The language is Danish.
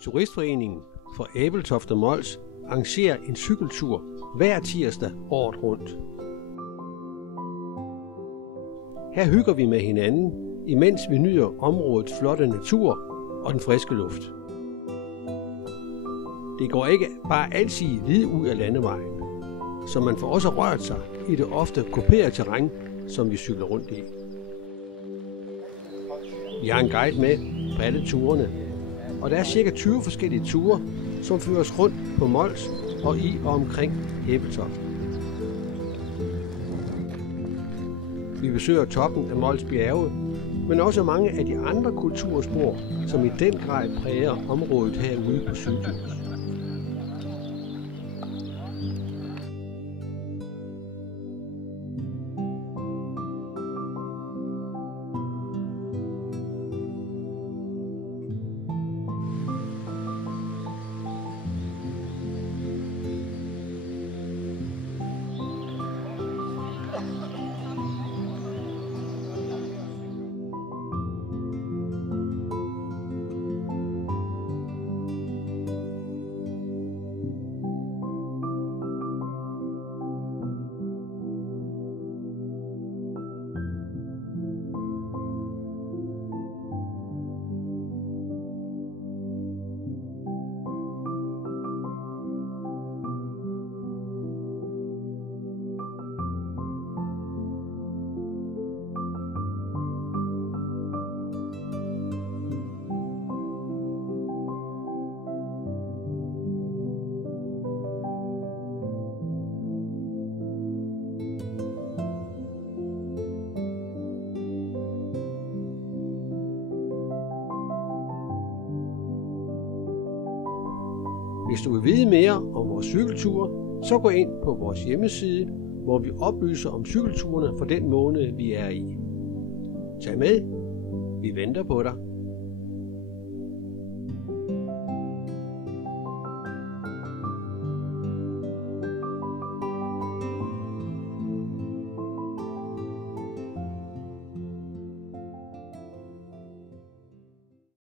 Turistforeningen for Ebeltoft og Mols arrangerer en cykeltur hver tirsdag året rundt. Her hygger vi med hinanden, imens vi nyder områdets flotte natur og den friske luft. Det går ikke bare altid lige ud af landevejen, så man får også rørt sig i det ofte kuperede terræn, som vi cykler rundt i. Vi har en guide med på alle turene, og der er ca. 20 forskellige ture, som fører os rundt på Mols og i og omkring Ebeltoft. Vi besøger toppen af Mols bjerge, men også mange af de andre kulturspor, som i den grad præger området herude på Syddjurs. Hvis du vil vide mere om vores cykelture, så gå ind på vores hjemmeside, hvor vi oplyser om cykelturene for den måned, vi er i. Tag med. Vi venter på dig.